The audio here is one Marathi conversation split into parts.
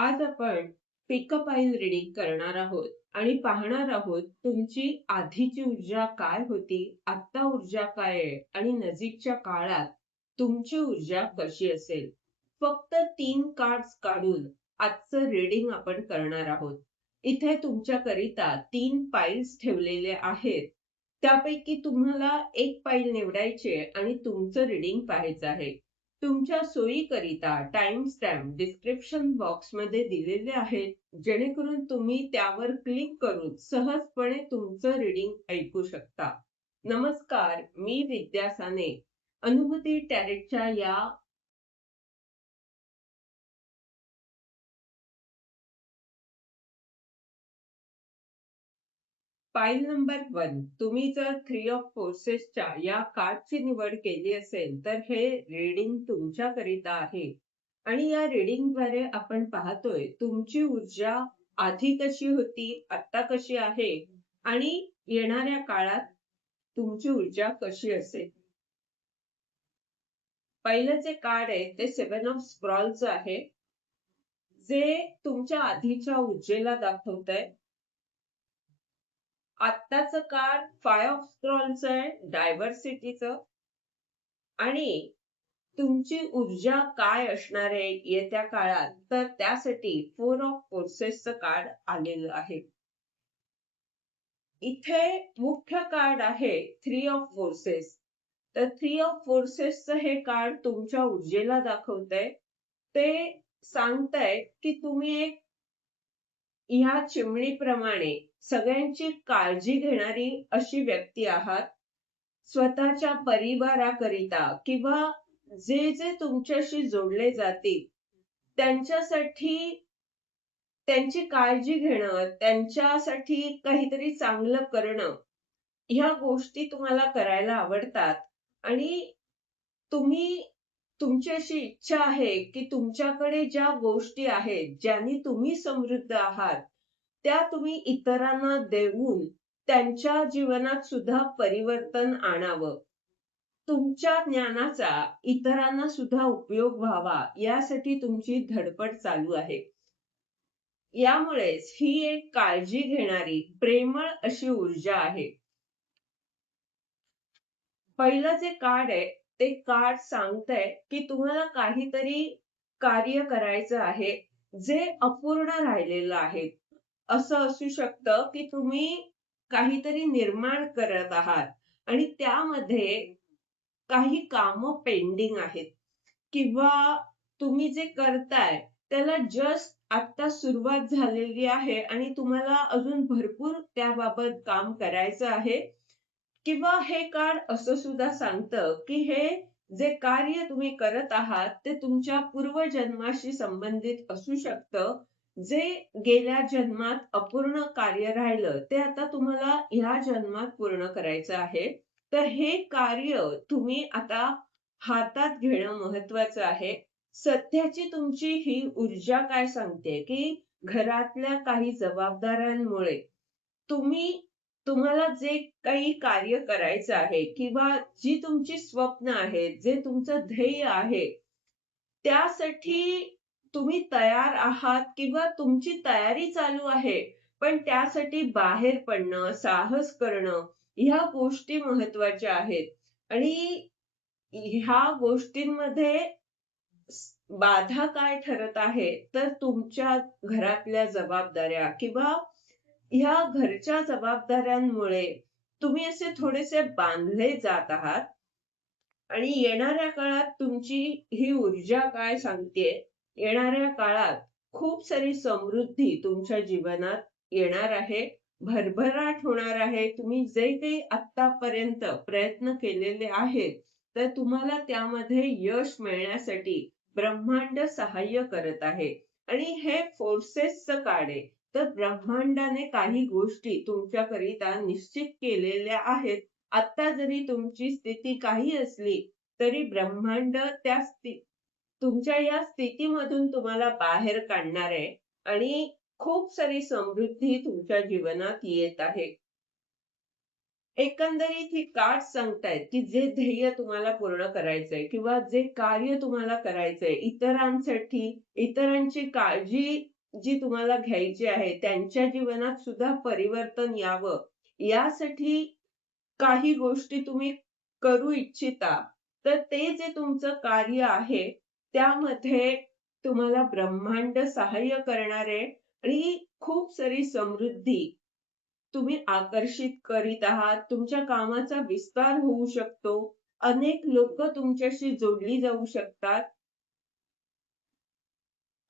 आज आपण पिकअप आईल रीडिंग करणार आहोत आणि पाहणार आहोत तुमची आधीची ऊर्जा काय होती, आता ऊर्जा काय आहे आणि नजीकच्या काळात तुमची ऊर्जा कशी असेल. फक्त 3 कार्ड्स काढून आजचं रीडिंग आपण करणार आहोत. इथे तुमच्याकरिता 3 पाईल्स ठेवलेले आहेत. त्यापैकी तुम्हाला एक पाईल निवडायचे आणि तुमचं रीडिंग पाहायचं आहे. तुमच्या सोयीकरिता टाइम स्टॅम्प डिस्क्रिप्शन बॉक्समध्ये दिलेले आहेत, जेणेकरून तुम्ही त्यावर क्लिक करून सहजपणे तुमचं रीडिंग ऐकू शकता. नमस्कार, मी विद्या साने. अनुभूती टॅरेटच्या या फाईल नंबर 1 तुम्ही जर 3 ऑफ फोर्सेसच्या या कार्डची निवड केली असेल तर हे रीडिंग तुमच्याकरिता आहे. आणि या रीडिंगद्वारे आपण पाहतोय तुमची ऊर्जा आधी कशी होती, आता कशी आहे आणि येणाऱ्या काळात तुमची ऊर्जा कशी असेल. पहिलं जे कार्ड आहे ते 7 ऑफ स्क्रॉलचं आहे, जे तुमच्या आधीच्या ऊर्जेला दाखवतंय. आत्ताचं कार्ड 5 ऑफ स्क्रॉलचं आहे, डायव्हर्सिटीचं. आणि तुमची ऊर्जा काय असणार आहे येत्या काळात, तर त्यासाठी 4 ऑफ फोर्सेसचं कार्ड आलेलं आहे. इथे मुख्य कार्ड आहे 3 ऑफ फोर्सेस. तर 3 ऑफ फोर्सेसचं हे कार्ड तुमच्या ऊर्जेला दाखवतंय. ते सांगतंय की तुम्ही एक ह्या चिमणीप्रमाणे सगळ्यांची काळजी घेणारी अशी व्यक्ती आहात. स्वतःच्या परिवाराकरिता किंवा जे जे तुमच्याशी जोडले जातील त्यांच्यासाठी त्यांची काळजी घेणं, त्यांच्यासाठी काहीतरी चांगलं करणं, ह्या गोष्टी तुम्हाला करायला आवडतात. आणि तुम्ही तुमची अशी इच्छा आहे की तुमच्याकडे ज्या गोष्टी आहेत, ज्यांनी तुम्ही समृद्ध आहात, त्या तुम्ही इतरांना देऊन त्यांच्या जीवनात सुद्धा परिवर्तन आणावं. तुमच्या ज्ञानाचा इतरांना सुद्धा उपयोग व्हावा, यासाठी तुमची धडपड चालू आहे. यामुळेच ही एक काळजी घेणारी प्रेमळ अशी ऊर्जा आहे. पहिलं जे कार्ड आहे ते कार्ड सांगतंय की तुम्हाला काहीतरी कार्य करायचं आहे, जे अपूर्ण राहिलेलं आहे. असं असू शकतं की तुम्ही काहीतरी निर्माण करत आहात आणि त्यामध्ये काही कामं पेंडिंग आहेत किंवा तुम्ही जे करताय त्याला जस्ट आता सुरुवात झालेली आहे आणि तुम्हाला अजून भरपूर त्याबाबत काम करायचं आहे. किंवा हे कार्ड असं सुद्धा सांगतं की हे जे कार्य तुम्ही करत आहात ते तुमच्या पूर्वजन्माशी संबंधित असू शकतं. जे गेल्या जन्मात अपूर्ण कार्य राहिलं ते आता तुम्हाला ह्या जन्मात पूर्ण करायचं आहे. तर हे कार्य तुम्ही आता हातात घेणं महत्वाचं आहे. सध्याची तुमची ही ऊर्जा काय सांगते की घरातल्या काही जबाबदाऱ्यांमुळे तुम्ही तुम्हाला जे काही कार्य करायचं आहे किंवा जी तुमची स्वप्न आहेत, जे तुमचं ध्येय आहे, त्यासाठी तुम्ही तयार आहात किंवा तुमची तयारी चालू आहे. पण त्यासाठी बाहेर पडणं, साहस करणं, ह्या गोष्टी महत्वाच्या आहेत. आणि ह्या गोष्टींमध्ये बाधा काय ठरत आहे, तर तुमच्या घरातल्या जबाबदाऱ्या किंवा ह्या घरच्या जबाबदाऱ्यांमुळे तुम्ही असे थोडेसे बांधले जात आहात. आणि येणाऱ्या काळात तुमची ही ऊर्जा काय सांगतेय, येणाऱ्या काळात खूप सारी समृद्धी तुमच्या जीवनात येणार आहे. भरभराट होणार आहे. तुम्ही जे काही आतापर्यंत प्रयत्न केलेले आहेत, तर तुम्हाला त्यामध्ये यश मिळण्यासाठी ब्रह्मांड सहाय्य करत आहे. आणि हे फोर्सेसचं कार्ड आहे. तर ब्रह्मांडाने काही गोष्टी तुमच्याकरिता निश्चित केलेल्या आहेत. आता जरी तुमची स्थिती काही असली तरी ब्रह्मांड तुमच्या या स्थितीमधून तुम्हाला बाहेर काढणार आहे आणि खूप सारी समृद्धी तुमच्या जीवनात येत आहे. एकंदरीत ही कार्ड सांगतायत, की जे ध्येय तुम्हाला पूर्ण करायचंय किंवा जे कार्य तुम्हाला करायचंय इतरांसाठी, इतरांची काळजी जी तुम्हाला घ्यायची आहे, त्यांच्या जीवनात सुद्धा परिवर्तन यावं, यासाठी काही गोष्टी तुम्ही करू इच्छिता, तर ते जे तुमचं कार्य आहे, त्यामध्ये तुम्हाला ब्रह्मांड सहाय्य करणार आहे आणि खूप सारी समृद्धी तुम्ही आकर्षित करीत आहात. तुमच्या कामाचा विस्तार होऊ शकतो. अनेक लोकं तुमच्याशी जोडली जाऊ शकतात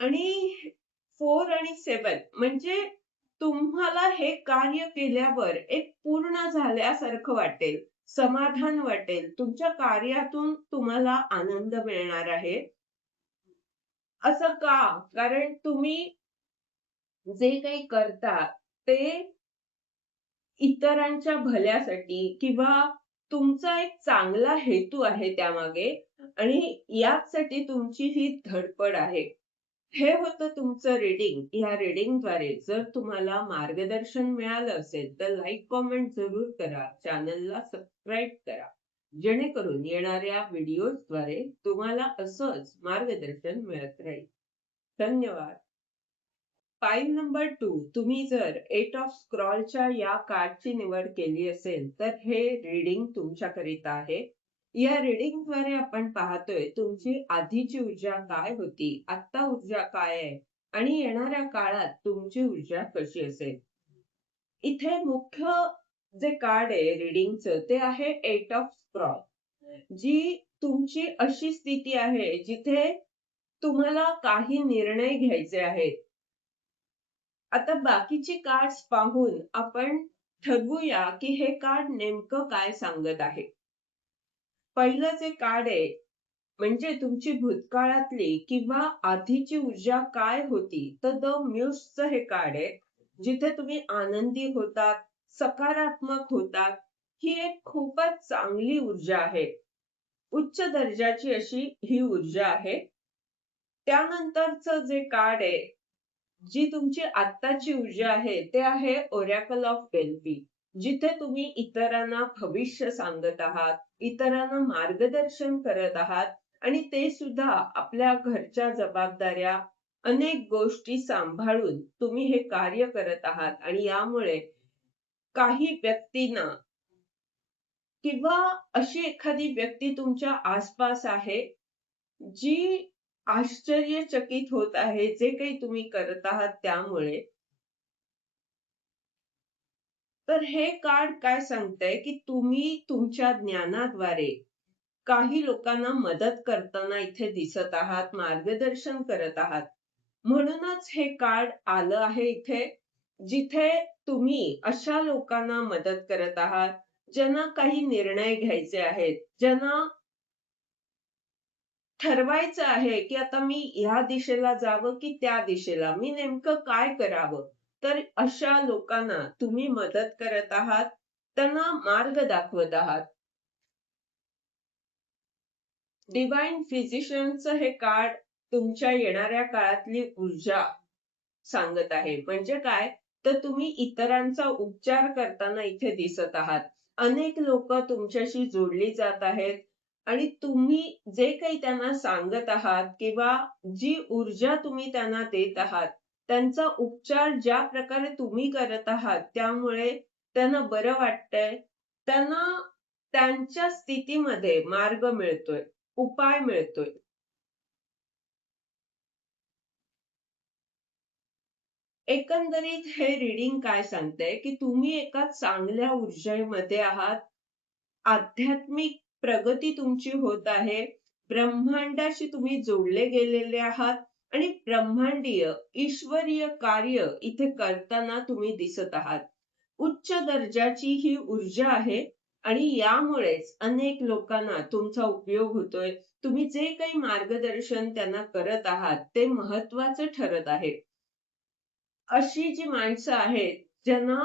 आणि 4 आणि 7 म्हणजे तुम्हाला हे कार्य केल्यावर एक पूर्ण झाल्यासारखं वाटेल, समाधान वाटेल. तुमच्या कार्यातून तुम्हाला आनंद मिळणार आहे. असं का? कारण तुम्ही जे काही करता ते इतरांच्या भल्यासाठी किंवा तुमचा एक चांगला हेतू आहे त्यामागे आणि याचसाठी तुमची ही धडपड आहे. हे होतं तुमचं रीडिंग. या रीडिंगद्वारे जर तुम्हाला मार्गदर्शन मिळालं असेल, तर लाईक, कॉमेंट जरूर करा. चॅनलला सबस्क्राईब करा. जेणेकरून येणाऱ्या व्हिडिओजद्वारे तुम्हाला असंच मार्गदर्शन मिळत राहील. धन्यवाद. पायरी नंबर 2 तुम्ही जर 8 ऑफ स्क्रॉलच्या या कार्डची निवड केली असेल, तर हे रीडिंग तुमच्याकरिता आहे. या रीडिंगद्वारे आपण पाहतोय तुमची आधीची ऊर्जा काय होती, आत्ता ऊर्जा काय आहे आणि येणाऱ्या काळात तुमची ऊर्जा कशी असेल. इथे मुख्य जे कार्ड आहे रीडिंगचं ते आहे 8 ऑफ स्क्रॉल. जी तुमची अशी स्थिती आहे जिथे तुम्हाला काही निर्णय घ्यायचे आहेत. आता बाकीची कार्ड्स पाहून आपण ठरवूया की हे कार्ड नेमकं काय सांगत आहे. पहिलं जे कार्ड आहे म्हणजे तुमची भूतकाळातली किंवा आधीची ऊर्जा काय होती, तर द म्यूजचं हे कार्ड आहे. जिथे तुम्ही आनंदी होतात, सकारात्मक होतात. ही एक खूपच चांगली ऊर्जा आहे. उच्च दर्जाची अशी ही ऊर्जा आहे. त्यानंतरचं जे कार्ड आहे जी तुमची आत्ताची ऊर्जा आहे, ते आहे ओरॅकल ऑफ डेल्फी. जिथे तुम्ही इतरांना भविष्य सांगत आहात, इतरांना मार्गदर्शन करत आहात आणि ते सुद्धा आपल्या घरच्या जबाबदाऱ्या, अनेक गोष्टी सांभाळून तुम्ही हे कार्य करत आहात आणि यामुळे काही व्यक्तींना किंवा अशी एखादी व्यक्ती तुमच्या आसपास आहे, जी आश्चर्यचकित होत आहे, जे काही तुम्ही करत आहात त्यामुळे. तर हे कार्ड काय सांगतंय, की तुम्ही तुमच्या ज्ञानाद्वारे काही लोकांना मदत करताना इथे दिसत आहात, मार्गदर्शन करत आहात. म्हणूनच हे कार्ड आलं आहे इथे, जिथे तुम्ही अशा लोकांना मदत करत आहात, ज्यांना काही निर्णय घ्यायचे आहेत, ज्यांना ठरवायचं आहे, की आता मी ह्या दिशेला जावं, की त्या दिशेला? मी नेमकं काय करावं? तर अशा लोकांना तुम्ही मदत करत आहात, त्यांना मार्ग दाखवत आहात. डिव्हाइन फिजिशियनचं हे कार्ड तुमच्या येणाऱ्या काळातली ऊर्जा सांगत आहे. म्हणजे काय? तर तुम्ही इतरांचा उपचार करताना इथे दिसत आहात. अनेक लोकं तुमच्याशी जोडली जात आहेत आणि तुम्ही जे काही त्यांना सांगत आहात किंवा जी ऊर्जा तुम्ही त्यांना देत आहात, त्यांचा उपचार ज्या प्रकारे तुम्ही करत आहात, त्यामुळे त्यांना बरं वाटतंय. त्यांना त्यांच्या स्थितीमध्ये मार्ग मिळतोय, उपाय मिळतोय. एकंदरीत हे रीडिंग काय सांगतंय, की तुम्ही एका चांगल्या ऊर्जेमध्ये आहात. आध्यात्मिक प्रगती तुमची होत आहे. ब्रह्मांडाशी तुम्ही जोडले गेलेले आहात आणि ब्रह्मांडीय, ईश्वरीय कार्य इथे करताना तुम्ही दिसत आहात. उच्च दर्जाची ही ऊर्जा आहे आणि यामुळेच अनेक लोकांना तुमचा उपयोग होतोय. तुम्ही जे काही मार्गदर्शन त्यांना करत आहात, ते महत्त्वाचं ठरत आहे. अशी जी माणसं आहेत, ज्यांना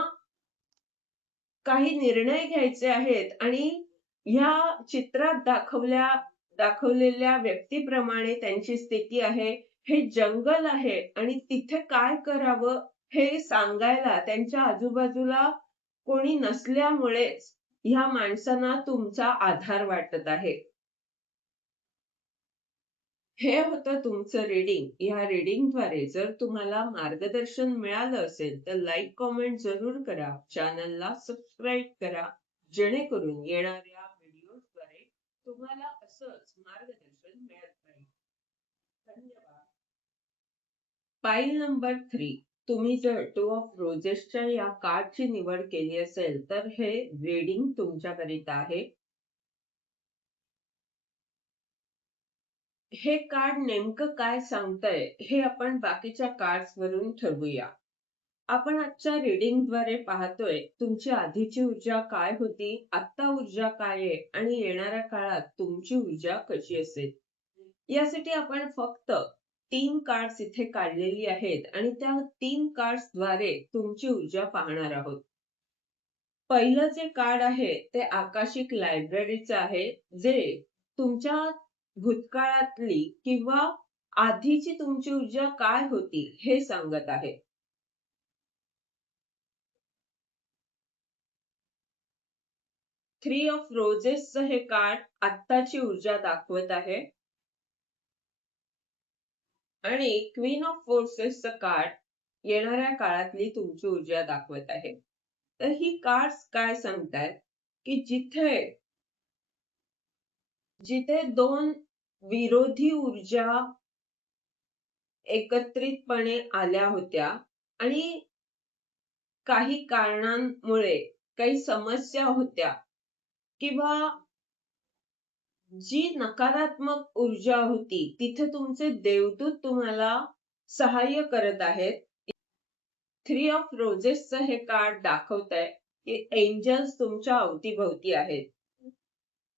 काही निर्णय घ्यायचे आहेत आणि ह्या चित्रात दाखवलेल्या व्यक्तीप्रमाणे त्यांची स्थिती आहे. हे जंगल आहे आणि तिथे काय करावं हे सांगायला त्यांच्या आजूबाजूला कोणी नसल्यामुळेच ह्या माणसांना तुमचा आधार वाटत आहे. हे होतं तुमचं रीडिंग. या रीडिंगद्वारे जर तुम्हाला मार्गदर्शन मिळालं असेल तर लाईक, कमेंट जरूर करा. चॅनलला सबस्क्राईब करा. जेणेकरून येणाऱ्या व्हिडिओद्वारे तुम्हाला असंच मार्गदर्शन मिळत राहील. धन्यवाद. पाईल नंबर 3. तुम्ही जर 2 ऑफ रोजेसच्या या कार्डची निवड केली असेल तर हे रीडिंग तुमच्याकरिता आहे. हे कार्ड नेमकं काय सांगतंय हे आपण बाकीच्या कार्ड्स वरून ठरवूया. आपण आजच्या रीडिंगद्वारे पाहतोय तुमची आधीची ऊर्जा काय होती, आता ऊर्जा काय आहे आणि येणाऱ्या काळात तुमची ऊर्जा कशी असेल. यासाठी आपण फक्त 3 कार्ड्स इथे काढलेली आहेत आणि त्या 3 कार्ड्सद्वारे तुमची ऊर्जा पाहणार आहोत. पहिलं जे कार्ड आहे ते आकाशिक लायब्ररीचं आहे, जे तुमच्या भूतकाळातली किंवा आधीची तुमची ऊर्जा काय होती हे सांगत आहे. थ्री ऑफ रोजेसचं हे कार्ड आत्ताची ऊर्जा दाखवत आहे आणि क्वीन ऑफ फोर्सेसचं कार्ड येणाऱ्या काळातली तुमची ऊर्जा दाखवत आहे. तर ही कार्ड्स काय सांगतायत की जिथे जिथे दोन विरोधी ऊर्जा एकत्रितपणे आल्या होत्या आणि काही कारणांमुळे काही समस्या होत्या किंवा जी नकारात्मक ऊर्जा होती तिथे तुमचे देवदूत तुम्हाला सहाय्य करत आहेत. थ्री ऑफ रोजेसचं हे कार्ड दाखवत आहे की एंजल्स तुमच्या अवतीभवती आहेत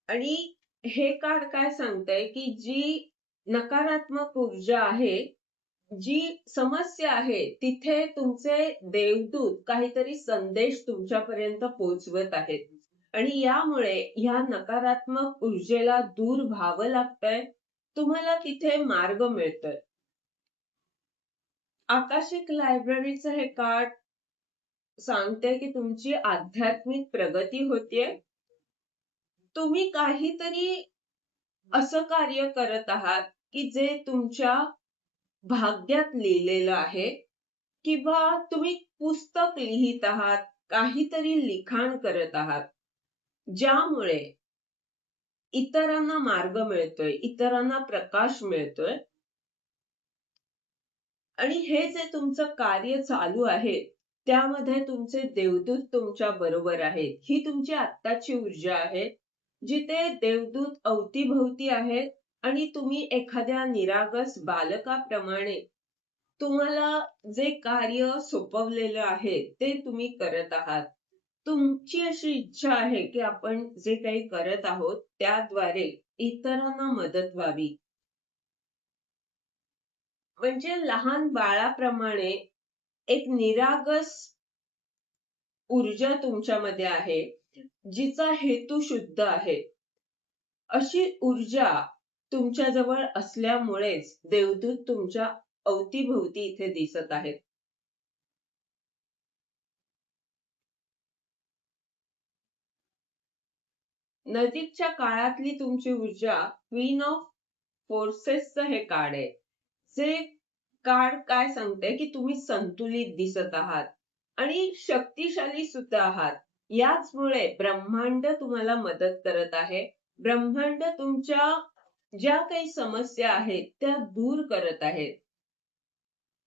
आणि हे कार्ड काय सांगतंय की जी नकारात्मक ऊर्जा आहे, जी समस्या आहे तिथे तुमचे देवदूत काहीतरी संदेश तुमच्यापर्यंत पोहोचवत आहेत आणि यामुळे ह्या नकारात्मक ऊर्जेला दूर व्हावं लागतंय. तुम्हाला तिथे मार्ग मिळतोय. आकाशिक लायब्ररीचं हे कार्ड सांगते की तुमची आध्यात्मिक प्रगती होतीये. तुम्ही काहीतरी असं कार्य करत आहात की जे तुमच्या भाग्यात लिहिलेलं आहे किंवा तुम्ही पुस्तक लिहित आहात, काहीतरी लिखाण करत आहात, ज्यामुळे इतरांना मार्ग मिळतोय, इतरांना प्रकाश मिळतोय आणि हे जे तुमचं कार्य चालू आहे त्यामध्ये तुमचे देवदूत तुमच्या बरोबर आहेत. ही तुमची आत्ताची ऊर्जा आहे, जिथे देवदूत अवतीभवती आहेत आणि तुम्ही एखाद्या निरागस बालकाप्रमाणे तुम्हाला जे कार्य सोपवलेलं आहे ते तुम्ही करत आहात. तुमची अशी इच्छा आहे की आपण जे काही करत आहोत त्याद्वारे इतरांना मदत व्हावी. म्हणजे लहान बाळाप्रमाणे एक निरागस ऊर्जा तुमच्यामध्ये आहे, जिचा हेतू शुद्ध आहे. अशी ऊर्जा तुमच्याजवळ असल्यामुळेच देवदूत तुमच्या अवतीभोवती इथे दिसत आहेत. नजीकच्या काळातली तुमची ऊर्जा क्वीन ऑफ फोर्सेसचं हे कार्ड आहे. जे कार्ड काय सांगते की तुम्ही संतुलित दिसत आहात आणि शक्तिशाली सुद्धा आहात. याचमुळे ब्रह्मांड तुम्हाला मदत करत आहे. ब्रह्मांड तुमच्या ज्या काही समस्या आहेत त्या दूर करत आहेत.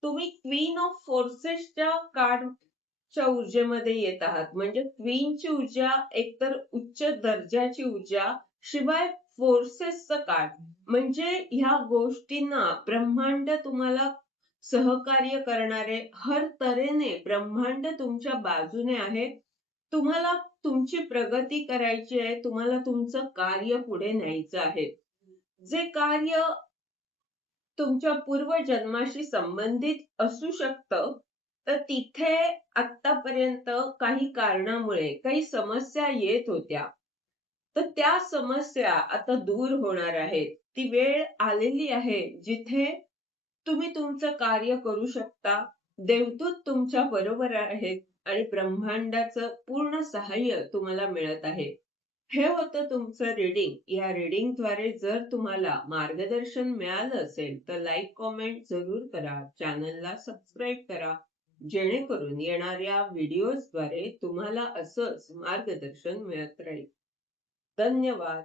तुम्ही क्वीन ऑफ फोर्सेसच्या कार्डच्या ऊर्जेमध्ये येत आहात. म्हणजे क्वीनची ऊर्जा एकतर उच्च दर्जाची ऊर्जा, शिवाय फोर्सेसचं कार्ड म्हणजे ह्या गोष्टींना ब्रह्मांड तुम्हाला सहकार्य करणारे, हर तऱ्हेने ब्रह्मांड तुमच्या बाजूने आहे. तुम्हाला तुमची प्रगती करायची आहे, तुम्हाला तुमचं कार्य पुढे न्यायचं आहे. जे कार्य तुमच्या पूर्वजन्माशी संबंधित असू शकतं, तर तिथे आत्तापर्यंत काही कारणामुळे काही समस्या येत होत्या. तर त्या समस्या आता दूर होणार आहेत. ती वेळ आलेली आहे जिथे तुम्ही तुमचं कार्य करू शकता. देवदूत तुमच्या बरोबर आहेत आणि ब्रह्मांडाचं पूर्ण सहाय्य तुम्हाला मिळत आहे. हे होतं तुमचं रीडिंग. या रीडिंगद्वारे जर तुम्हाला मार्गदर्शन मिळालं असेल तर लाईक, कॉमेंट जरूर करा. चॅनलला सबस्क्राईब करा. जेणेकरून येणाऱ्या व्हिडिओजद्वारे तुम्हाला असंच मार्गदर्शन मिळत राहील. धन्यवाद.